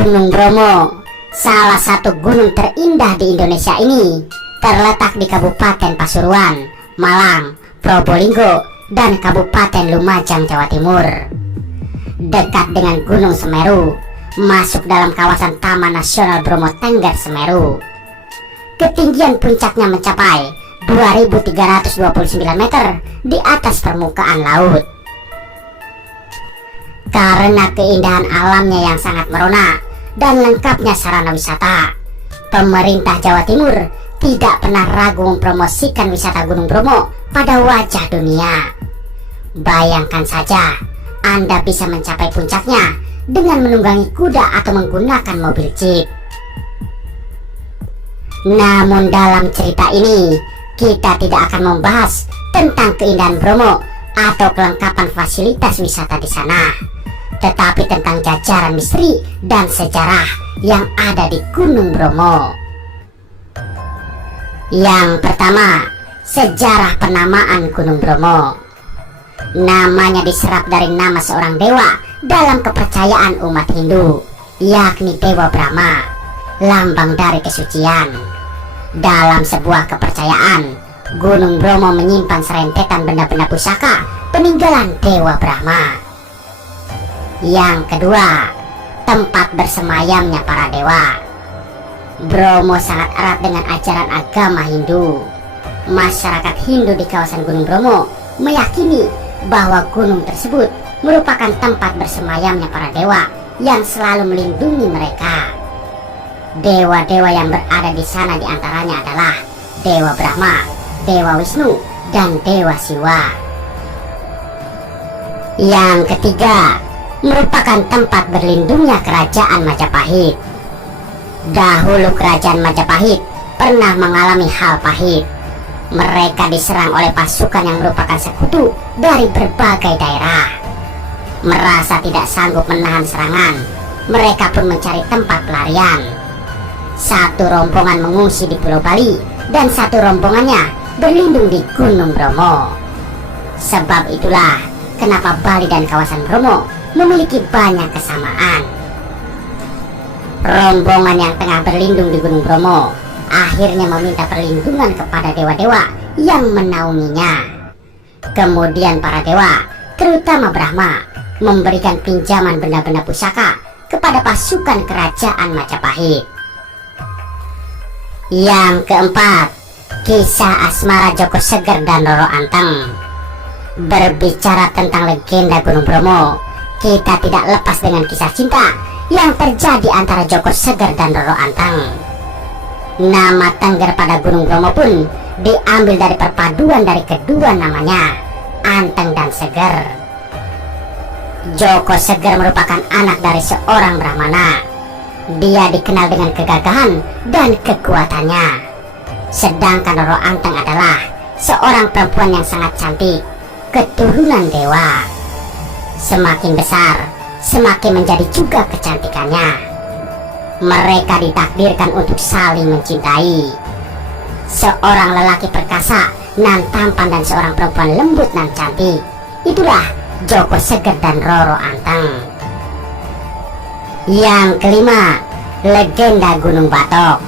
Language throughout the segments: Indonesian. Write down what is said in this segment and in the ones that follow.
Gunung Bromo, salah satu gunung terindah di Indonesia ini, terletak di Kabupaten Pasuruan, Malang, Probolinggo, dan Kabupaten Lumajang, Jawa Timur. Dekat dengan Gunung Semeru, masuk dalam kawasan Taman Nasional Bromo Tengger Semeru. Ketinggian puncaknya mencapai 2.329 meter di atas permukaan laut. Karena keindahan alamnya yang sangat merona dan lengkapnya sarana wisata, pemerintah Jawa Timur tidak pernah ragu mempromosikan wisata Gunung Bromo pada wajah dunia. Bayangkan saja, Anda bisa mencapai puncaknya dengan menunggangi kuda atau menggunakan mobil jeep. Namun dalam cerita ini, kita tidak akan membahas tentang keindahan Bromo atau kelengkapan fasilitas wisata di sana, tetapi tentang jajaran misteri dan sejarah yang ada di Gunung Bromo. Yang pertama, sejarah penamaan Gunung Bromo. Namanya diserap dari nama seorang dewa dalam kepercayaan umat Hindu, yakni Dewa Brahma, lambang dari kesucian. Dalam sebuah kepercayaan, Gunung Bromo menyimpan serentetan benda-benda pusaka peninggalan Dewa Brahma. Yang kedua, tempat bersemayamnya para dewa. Bromo sangat erat dengan ajaran agama Hindu. Masyarakat Hindu di kawasan Gunung Bromo meyakini bahwa gunung tersebut merupakan tempat bersemayamnya para dewa yang selalu melindungi mereka. Dewa-dewa yang berada di sana diantaranya adalah Dewa Brahma, Dewa Wisnu, dan Dewa Siwa. Yang ketiga, merupakan tempat berlindungnya kerajaan Majapahit. Dahulu kerajaan Majapahit pernah mengalami hal pahit. Mereka diserang oleh pasukan yang merupakan sekutu dari berbagai daerah. Merasa tidak sanggup menahan serangan, mereka pun mencari tempat pelarian. Satu rombongan mengungsi di Pulau Bali dan satu rombongannya berlindung di Gunung Bromo. Sebab itulah kenapa Bali dan kawasan Bromo memiliki banyak kesamaan. Rombongan yang tengah berlindung di Gunung Bromo akhirnya meminta perlindungan kepada dewa-dewa yang menaunginya. Kemudian para dewa, terutama Brahma, memberikan pinjaman benda-benda pusaka kepada pasukan kerajaan Majapahit. Yang keempat, kisah asmara Joko Seger dan Roro Anteng. Berbicara tentang legenda Gunung Bromo, kita tidak lepas dengan kisah cinta yang terjadi antara Joko Seger dan Roro Anteng. Nama Tengger pada Gunung Bromo pun diambil dari perpaduan dari kedua namanya, Anteng dan Seger. Joko Seger merupakan anak dari seorang Brahmana. Dia dikenal dengan kegagahan dan kekuatannya. Sedangkan Roro Anteng adalah seorang perempuan yang sangat cantik, keturunan dewa. Semakin besar, semakin menjadi juga kecantikannya. Mereka ditakdirkan untuk saling mencintai. Seorang lelaki perkasa nan tampan dan seorang perempuan lembut nan cantik. Itulah Joko Seger dan Roro Anteng. Yang kelima, legenda Gunung Batok.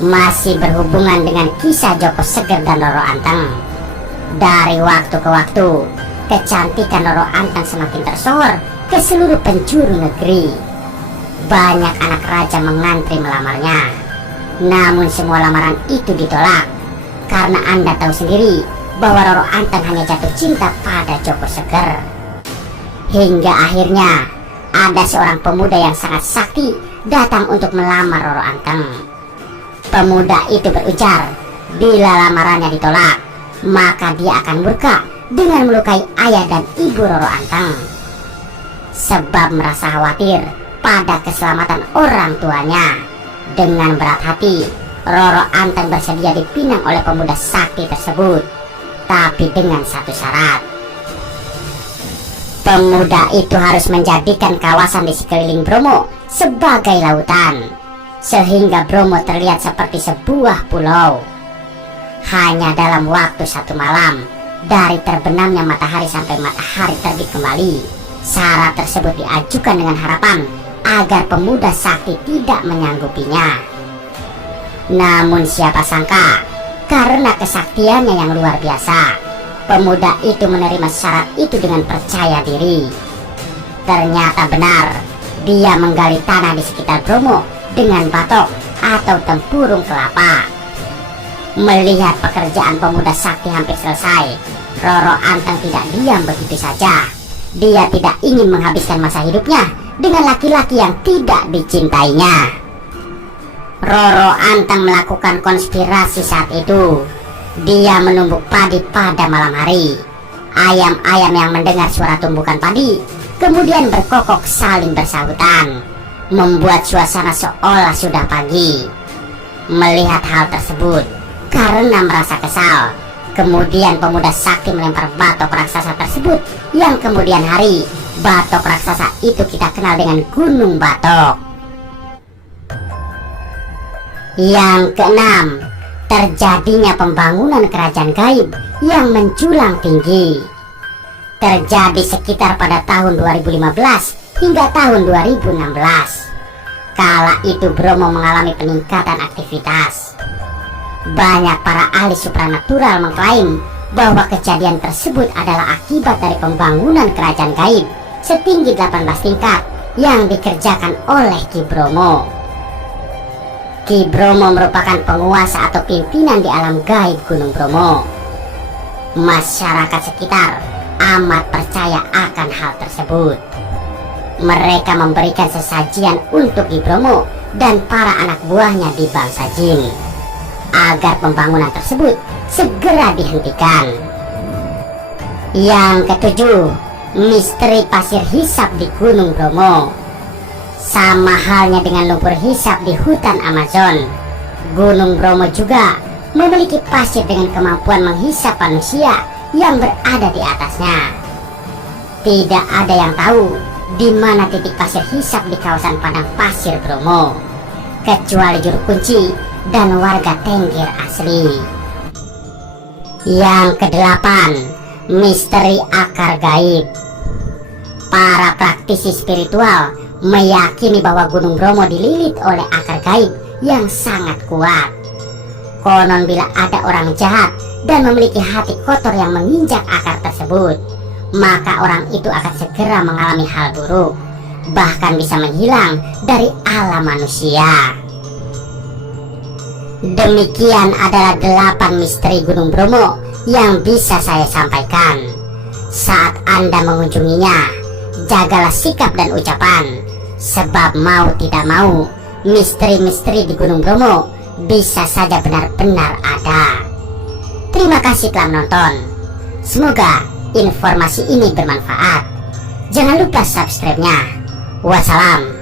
Masih berhubungan dengan kisah Joko Seger dan Roro Anteng. Dari waktu ke waktu, kecantikan Roro Anteng semakin tersohor ke seluruh penjuru negeri. Banyak anak raja mengantri melamarnya. Namun semua lamaran itu ditolak, karena Anda tahu sendiri bahwa Roro Anteng hanya jatuh cinta pada Joko Seger. Hingga akhirnya ada seorang pemuda yang sangat sakti datang untuk melamar Roro Anteng. Pemuda itu berujar, bila lamarannya ditolak, maka dia akan murka dengan melukai ayah dan ibu Roro Anteng. Sebab merasa khawatir pada keselamatan orang tuanya. Dengan berat hati, Roro Anteng bersedia dipinang oleh pemuda sakti tersebut, tapi dengan satu syarat. Pemuda itu harus menjadikan kawasan di sekeliling Bromo sebagai lautan, sehingga Bromo terlihat seperti sebuah pulau. Hanya dalam waktu satu malam, dari terbenamnya matahari sampai matahari terbit kembali, syarat tersebut diajukan dengan harapan agar pemuda sakti tidak menyanggupinya. Namun siapa sangka, karena kesaktiannya yang luar biasa, pemuda itu menerima syarat itu dengan percaya diri. Ternyata benar, dia menggali tanah di sekitar Bromo dengan batok atau tempurung kelapa. Melihat pekerjaan pemuda sakti hampir selesai, Roro Anteng tidak diam begitu saja. Dia tidak ingin menghabiskan masa hidupnya dengan laki-laki yang tidak dicintainya. Roro Anteng melakukan konspirasi saat itu. Dia menumbuk padi pada malam hari. Ayam-ayam yang mendengar suara tumbukan padi kemudian berkokok saling bersahutan, membuat suasana seolah sudah pagi. Melihat hal tersebut, karena merasa kesal, kemudian pemuda sakti melempar batok raksasa tersebut, yang kemudian hari batok raksasa itu kita kenal dengan Gunung Batok. Yang keenam, terjadinya pembangunan kerajaan gaib yang menjulang tinggi. Terjadi sekitar pada tahun 2015 hingga tahun 2016. Kala itu Bromo mengalami peningkatan aktivitas. Banyak para ahli supranatural mengklaim bahwa kejadian tersebut adalah akibat dari pembangunan kerajaan gaib setinggi 18 tingkat yang dikerjakan oleh Ki Bromo. Ki Bromo merupakan penguasa atau pimpinan di alam gaib Gunung Bromo. Masyarakat sekitar amat percaya akan hal tersebut. Mereka memberikan sesajian untuk Ki Bromo dan para anak buahnya di bangsa jin agar pembangunan tersebut segera dihentikan. Yang ketujuh, misteri pasir hisap di Gunung Bromo. Sama halnya dengan lumpur hisap di hutan Amazon, Gunung Bromo juga memiliki pasir dengan kemampuan menghisap manusia yang berada di atasnya. Tidak ada yang tahu di mana titik pasir hisap di kawasan padang pasir Bromo, kecuali juru kunci dan warga Tenggir asli. Yang kedelapan, misteri akar gaib. Para praktisi spiritual meyakini bahwa Gunung Bromo dililit oleh akar gaib yang sangat kuat. Konon bila ada orang jahat dan memiliki hati kotor yang menginjak akar tersebut, maka orang itu akan segera mengalami hal buruk, bahkan bisa menghilang dari alam manusia. Demikian adalah 8 misteri Gunung Bromo yang bisa saya sampaikan. Saat Anda mengunjunginya, jagalah sikap dan ucapan, sebab mau tidak mau, misteri-misteri di Gunung Bromo bisa saja benar-benar ada. Terima kasih telah menonton. Semoga informasi ini bermanfaat. Jangan lupa subscribe-nya. Wassalam.